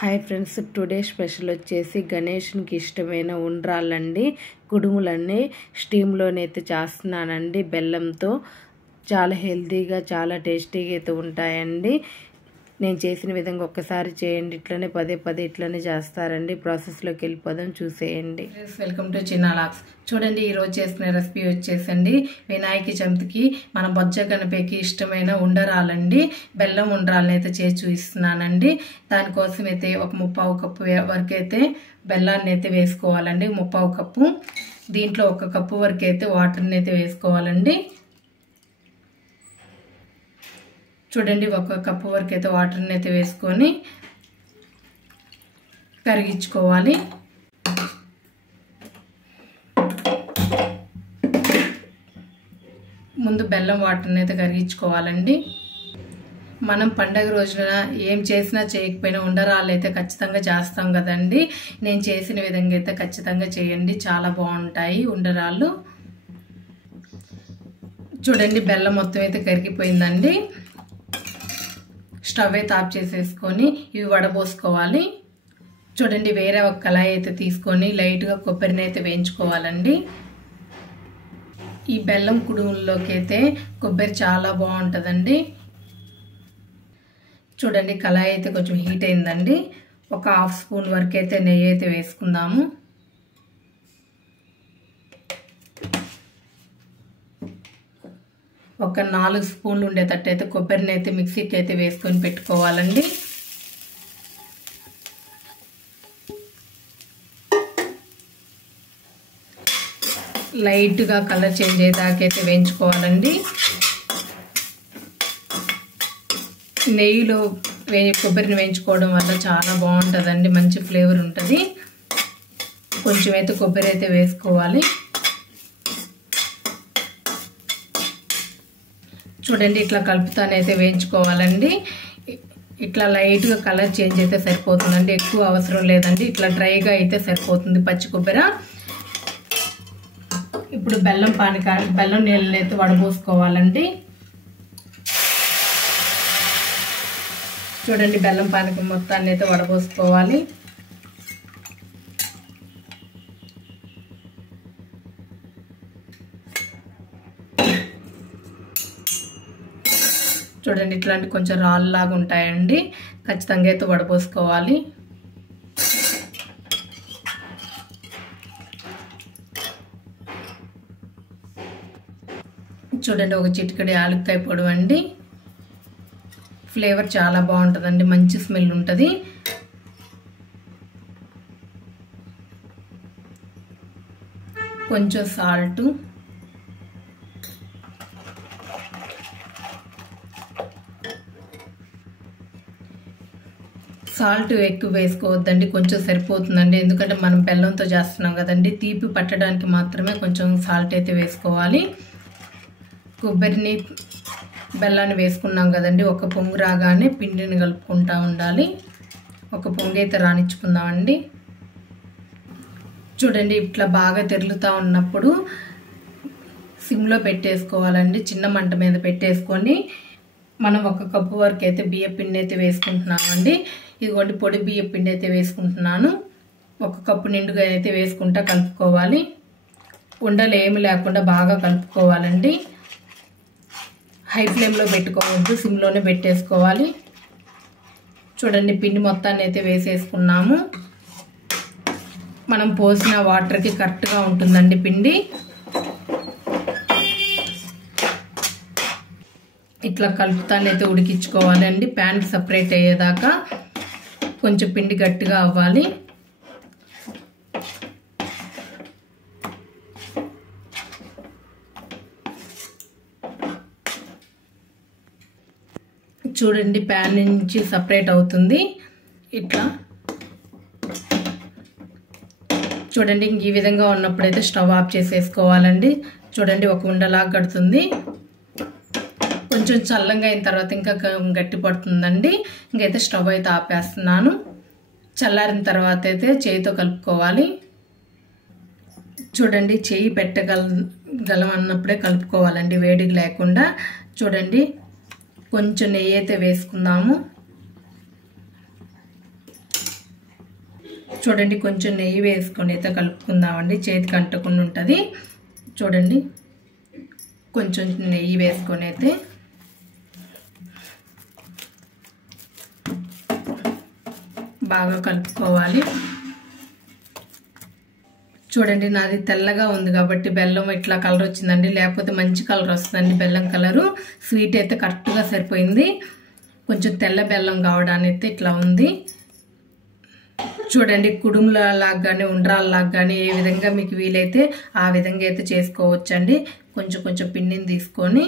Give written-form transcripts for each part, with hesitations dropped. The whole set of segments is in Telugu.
హాయ్ ఫ్రెండ్స్, టుడే స్పెషల్ వచ్చేసి గణేష్కి ఇష్టమైన ఉండ్రాళ్ళండి. కుడుములన్నీ స్టీమ్లోనైతే చేస్తున్నానండి బెల్లంతో. చాలా హెల్తీగా చాలా టేస్టీగా అయితే ఉంటాయండి. నేను చేసిన విధంగా ఒక్కసారి చేయండి, ఇట్లనే పదే పదే ఇట్లనే చేస్తారండి. ప్రాసెస్లోకి వెళ్ళిపోదాం, చూసేయండి. వెల్కమ్ టు చిన్నా లాక్స్. చూడండి, ఈరోజు చేసిన రెసిపీ వచ్చేసండి వినాయక చవితికి మన బొజ్జ గణపతికి ఇష్టమైన ఉండరాలండి. బెల్లం ఉండరాలను అయితే చేసి చూపిస్తున్నానండి. దానికోసం అయితే ఒక 3/4 కప్పు వరకు అయితే బెల్లాన్ని అయితే వేసుకోవాలండి. 3/4 కప్పు. దీంట్లో 1 కప్పు వరకు అయితే వాటర్ని అయితే వేసుకోవాలండి. చూడండి, 1 కప్పు వరకు అయితే వాటర్ని అయితే వేసుకొని కరిగించుకోవాలి. ముందు బెల్లం వాటర్ని అయితే కరిగించుకోవాలండి. మనం పండగ రోజున ఏం చేసినా చేయకపోయినా ఉండరాళ్ళు అయితే ఖచ్చితంగా చేస్తాం కదండి. నేను చేసిన విధంగా అయితే ఖచ్చితంగా చేయండి, చాలా బాగుంటాయి ఉండరాళ్ళు. చూడండి, బెల్లం మొత్తం అయితే కరిగిపోయిందండి. స్టవ్ అయితే ఆఫ్ చేసేసుకొని ఇవి వడబోసుకోవాలి. చూడండి, వేరే ఒక కళాయి అయితే తీసుకొని లైట్గా కొబ్బరిని అయితే వేయించుకోవాలండి. ఈ బెల్లం కుడుముల్లోకి అయితే కొబ్బరి చాలా బాగుంటుందండి. చూడండి, కళాయి అయితే కొంచెం హీట్ అయిందండి. ఒక 1/2 స్పూన్ వరకు అయితే నెయ్యి అయితే వేసుకుందాము. ఒక 4 స్పూన్లు ఉండేటట్టు అయితే కొబ్బరిని అయితే మిక్సీకి అయితే వేసుకొని పెట్టుకోవాలండి. లైట్గా కలర్ చేంజ్ అయ్యేదాకైతే వేయించుకోవాలండి. నెయ్యిలో కొబ్బరిని వేయించుకోవడం వల్ల చాలా బాగుంటుందండి, మంచి ఫ్లేవర్ ఉంటుంది. కొంచెం అయితే కొబ్బరి అయితే వేసుకోవాలి. చూడండి, ఇట్లా కలుపుతానైతే వేయించుకోవాలండి. ఇట్లా లైట్గా కలర్ చేంజ్ అయితే సరిపోతుందండి, ఎక్కువ అవసరం లేదండి. ఇట్లా డ్రైగా అయితే సరిపోతుంది పచ్చి కొబ్బరి. ఇప్పుడు బెల్లం నీళ్ళని అయితే వడబోసుకోవాలండి. చూడండి, బెల్లం పానకం మొత్తాన్ని అయితే వడబోసుకోవాలి. చూడండి, ఇట్లాంటి కొంచెం రాళ్ళలాగా ఉంటాయండి, ఖచ్చితంగా అయితే వడపోసుకోవాలి. చూడండి, ఒక చిటికెడు యాలక్కాయ పొడి అండి. ఫ్లేవర్ చాలా బాగుంటుందండి, మంచి స్మెల్ ఉంటుంది. కొంచెం సాల్ట్, సాల్ట్ ఎక్కువ వేసుకోవద్దండి, కొంచెం సరిపోతుందండి. ఎందుకంటే మనం బెల్లంతో చేస్తున్నాం కదండి, తీపి పట్టడానికి మాత్రమే కొంచెం సాల్ట్ అయితే వేసుకోవాలి. కొబ్బరిని బెల్లాన్ని వేసుకున్నాం కదండి, ఒక పొంగు రాగానే పిండిని కలుపుకుంటూ ఉండాలి. ఒక పొంగు అయితే రానిచ్చుకుందామండి. చూడండి, ఇట్లా బాగా తెరులుతూ ఉన్నప్పుడు సిమ్లో పెట్టేసుకోవాలండి. చిన్న మంట మీద పెట్టేసుకొని మనం 1 కప్పు వరకు అయితే బియ్య పిండి అయితే వేసుకుంటున్నామండి. ఇదిగోండి, పొడి బియ్య పిండి అయితే వేసుకుంటున్నాను. 1 కప్పు నిండుగా అయితే వేసుకుంటా కలుపుకోవాలి. ఉండలు ఏమి లేకుండా బాగా కలుపుకోవాలండి. హై ఫ్లేమ్లో పెట్టుకోవద్దు, సిమ్లోనే పెట్టేసుకోవాలి. చూడండి, పిండి మొత్తాన్ని అయితే వేసేసుకున్నాము. మనం పోసిన వాటర్కి కరెక్ట్గా ఉంటుందండి పిండి. ఇట్లా కలుపుతానైతే ఉడికించుకోవాలండి. ప్యాన్ సపరేట్ అయ్యేదాకా కొంచెం పిండి గట్టిగా అవ్వాలి. చూడండి, ప్యాన్ నుంచి సపరేట్ అవుతుంది. ఇట్లా చూడండి, ఈ విధంగా ఉన్నప్పుడైతే స్టవ్ ఆఫ్ చేసేసుకోవాలండి. చూడండి, ఒక ఉండలాగా కడుతుంది. కొంచెం చల్లంగా అయిన తర్వాత ఇంకా గట్టి పడుతుందండి. ఇంకైతే స్టవ్ అయితే ఆపేస్తున్నాను. చల్లారిన తర్వాత అయితే చేయితో కలుపుకోవాలి. చూడండి, చేయి పెట్టగలం అన్నప్పుడే కలుపుకోవాలండి, వేడికి లేకుండా. చూడండి, కొంచెం నెయ్యి అయితే వేసుకుందాము. చూడండి కొంచెం నెయ్యి వేసుకొని అయితే కలుపుకుందామండి, చేతికి అంటకుండా ఉంటుంది. చూడండి కొంచెం నెయ్యి వేసుకొని అయితే బాగా కలుపుకోవాలి. చూడండి నాది తెల్లగా ఉంది కాబట్టి బెల్లం ఇట్లా కలర్ వచ్చిందండి, లేకపోతే మంచి కలర్ వస్తుందండి బెల్లం కలరు. స్వీట్ అయితే కరెక్ట్గా సరిపోయింది, కొంచెం తెల్ల బెల్లం కావడానికి అయితే ఇట్లా ఉంది. చూడండి కుడుములలాగానే ఉండ్రాలలాగానే ఏ విధంగా మీకు వీలైతే ఆ విధంగా అయితే చేసుకోవచ్చండి. కొంచెం కొంచెం పిండిని తీసుకొని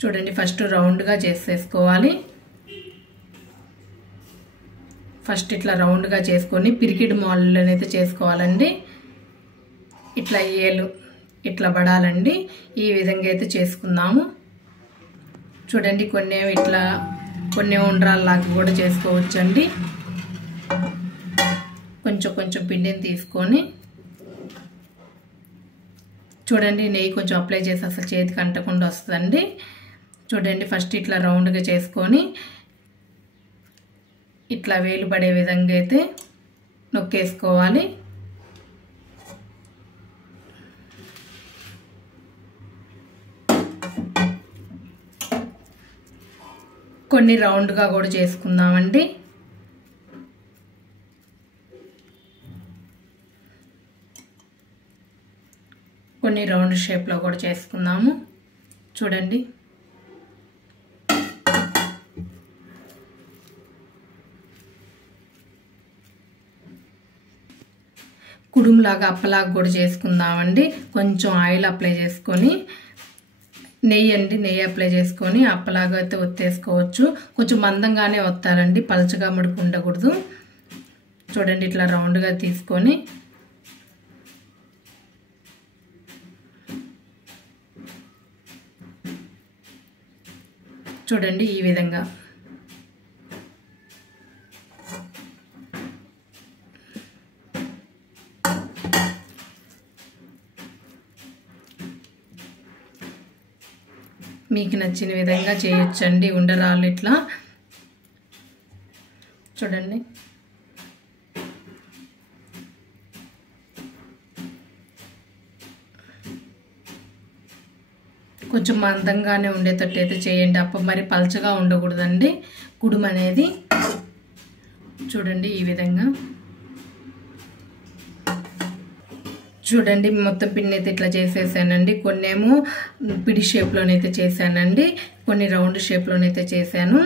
చూడండి ఫస్ట్ రౌండ్గా చేసేసుకోవాలి. ఫస్ట్ ఇట్లా రౌండ్గా చేసుకొని పిరికిడి మోడల్లోనైతే చేసుకోవాలండి. ఇట్లా ఏలు ఇట్లా పడాలండి, ఈ విధంగా అయితే చేసుకుందాము. చూడండి కొన్ని ఉండ్రాల్లాగా కూడా చేసుకోవచ్చండి. కొంచెం కొంచెం పిండిని తీసుకొని చూడండి నెయ్యి కొంచెం అప్లై చేసి అసలు చేతికి అంటకుండా వస్తుందండి. చూడండి ఫస్ట్ ఇట్లా రౌండ్గా చేసుకొని ఇట్లా వేలు పడే విధంగా అయితే నొక్కేసుకోవాలి. కొన్ని రౌండ్గా కూడా చేసుకుందామండి. కొన్ని రౌండ్ షేప్లో కూడా చేసుకుందాము. చూడండి కుడుములాగా అప్పలాగా కూడా చేసుకుందామండి. కొంచెం ఆయిల్ అప్లై చేసుకొని నెయ్యి అప్లై చేసుకొని అప్పలాగా అయితే ఒత్తేసుకోవచ్చు. కొంచెం మందంగానే ఒత్తాలండి, పలచగా ముడుపు ఉండకూడదు. చూడండి ఇట్లా రౌండ్గా తీసుకొని చూడండి ఈ విధంగా మీకు నచ్చిన విధంగా చేయొచ్చండి ఉండరాలు ఇట్లా. చూడండి కొంచెం మందంగానే ఉండేటట్టు అయితే చేయండి, అప్పుడు మరి పలచగా ఉండకూడదండి కుడుము అనేది. చూడండి ఈ విధంగా చూడండి మొత్తం పిండి అయితే ఇట్లా చేసేసానండి. కొన్నేమో పిడి షేప్లోనైతే చేశానండి, కొన్ని రౌండ్ షేప్లోనైతే చేశాను.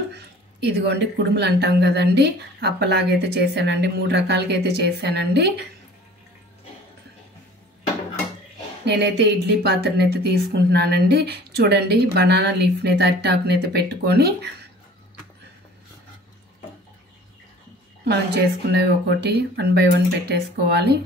ఇదిగోండి కుడుములు అంటాం కదండి, అప్పలాగైతే చేశానండి. 3 రకాలుగా అయితే చేశానండి. నేనైతే ఇడ్లీ పాత్రనైతే తీసుకుంటున్నానండి. చూడండి బనానా లీఫ్నైతే అరిటాకునైతే పెట్టుకొని మనం చేసుకునేవి ఒకటి 1 by 1 పెట్టేసుకోవాలి.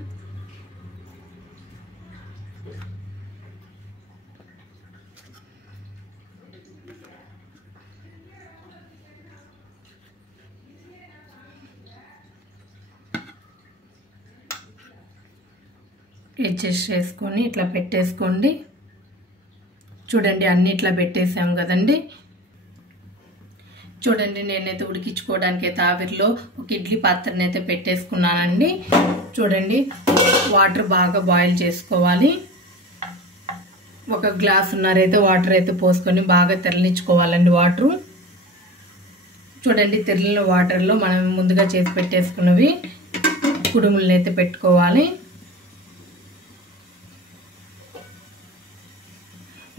అడ్జస్ట్ చేసుకొని ఇట్లా పెట్టేసుకోండి. చూడండి అన్ని ఇట్లా పెట్టేసాం కదండి. చూడండి నేనైతే ఉడికించుకోవడానికి అయితే ఆవిరిలో ఒక ఇడ్లీ పాత్రని అయితే పెట్టేసుకున్నానండి. చూడండి వాటర్ బాగా బాయిల్ చేసుకోవాలి. 1 గ్లాసున్నర అయితే వాటర్ అయితే పోసుకొని బాగా తెరలించుకోవాలండి వాటరు. చూడండి తెరలిన వాటర్లో మనం ముందుగా చేసి పెట్టేసుకున్నవి కుడుములను అయితే పెట్టుకోవాలి.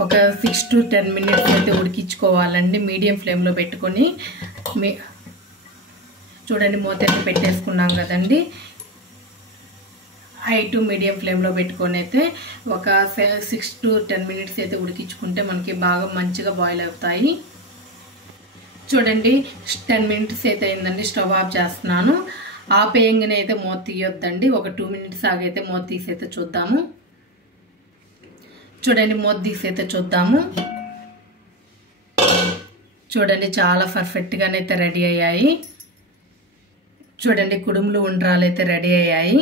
ఒక 6 to 10 minutes అయితే ఉడికించుకోవాలండి మీడియం ఫ్లేమ్లో పెట్టుకొని. చూడండి మూత అయితే పెట్టేసుకున్నాం కదండి. హై టు మీడియం ఫ్లేమ్లో పెట్టుకొని అయితే ఒక 6 to 10 minutes అయితే ఉడికించుకుంటే మనకి బాగా మంచిగా బాయిల్ అవుతాయి. చూడండి 10 minutes అయితే అయిందండి. స్టవ్ ఆఫ్ చేస్తున్నాను. ఆపేయంగానే అయితే మూత తీయొద్దండి, ఒక 2 minutes ఆగైతే మూత తీసైతే చూద్దాము. చూడండి మూత తీసైతే చూద్దాము. చూడండి చాలా పర్ఫెక్ట్గానైతే రెడీ అయ్యాయి. చూడండి కుడుములు ఉండ్రాలు అయితే రెడీ అయ్యాయి.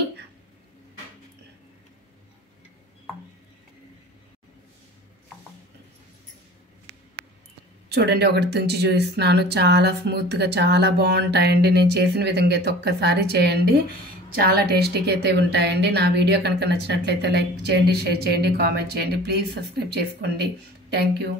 చూడండి, ఒకటి తుంచి చూపిస్తున్నాను. చాలా స్మూత్గా చాలా బాగుంటాయండి. నేను చేసిన విధంగా అయితే ఒక్కసారి చేయండి, చాలా టేస్టీగా అయితే ఉంటాయండి. నా వీడియో కనుక నచ్చినట్లయితే లైక్ చేయండి, షేర్ చేయండి, కామెంట్ చేయండి. ప్లీజ్ సబ్స్క్రైబ్ చేసుకోండి. Thank you.